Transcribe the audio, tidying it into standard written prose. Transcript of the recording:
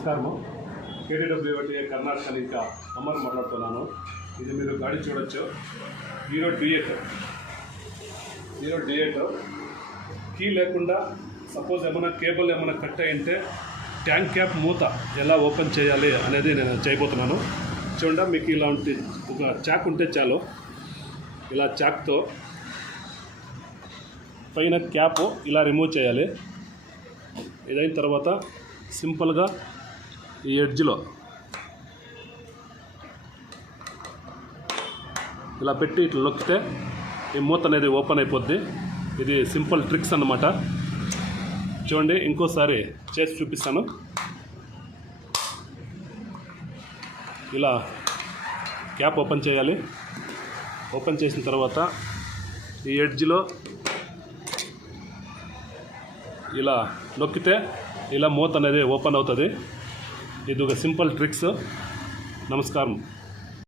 నమస్కారము. KTWA కర్ణాటక ఇంకా అమర్ మాట్లాడుతున్నాను. ఇది మీరు గాడి చూడొచ్చు, హీరో D8 కీ లేకుండా సపోజ్ ఏమైనా కేబుల్ ఏమైనా కట్ అయింటే ట్యాంక్ క్యాప్ మూత ఎలా ఓపెన్ చేయాలి అనేది నేను చేయబోతున్నాను. చూడండి, మీకు ఇలాంటి ఒక చాక్ ఉంటే చాలు. ఇలా చాక్తో పైన క్యాప్ ఇలా రిమూవ్ చేయాలి. ఇదైన తర్వాత సింపుల్గా ఈ ఎడ్జ్లో ఇలా పెట్టి ఇట్లా నొక్కితే ఈ మూత అనేది ఓపెన్ అయిపోద్ది. ఇది సింపుల్ ట్రిక్స్ అన్నమాట. చూడండి, ఇంకోసారి చేసి చూపిస్తాను. ఇలా క్యాప్ ఓపెన్ చేయాలి. ఓపెన్ చేసిన తర్వాత ఈ ఎడ్జ్లో ఇలా నొక్కితే ఇలా మూత అనేది ఓపెన్ అవుతుంది. ఇది ఒక సింపుల్ ట్రిక్స్. నమస్కారం.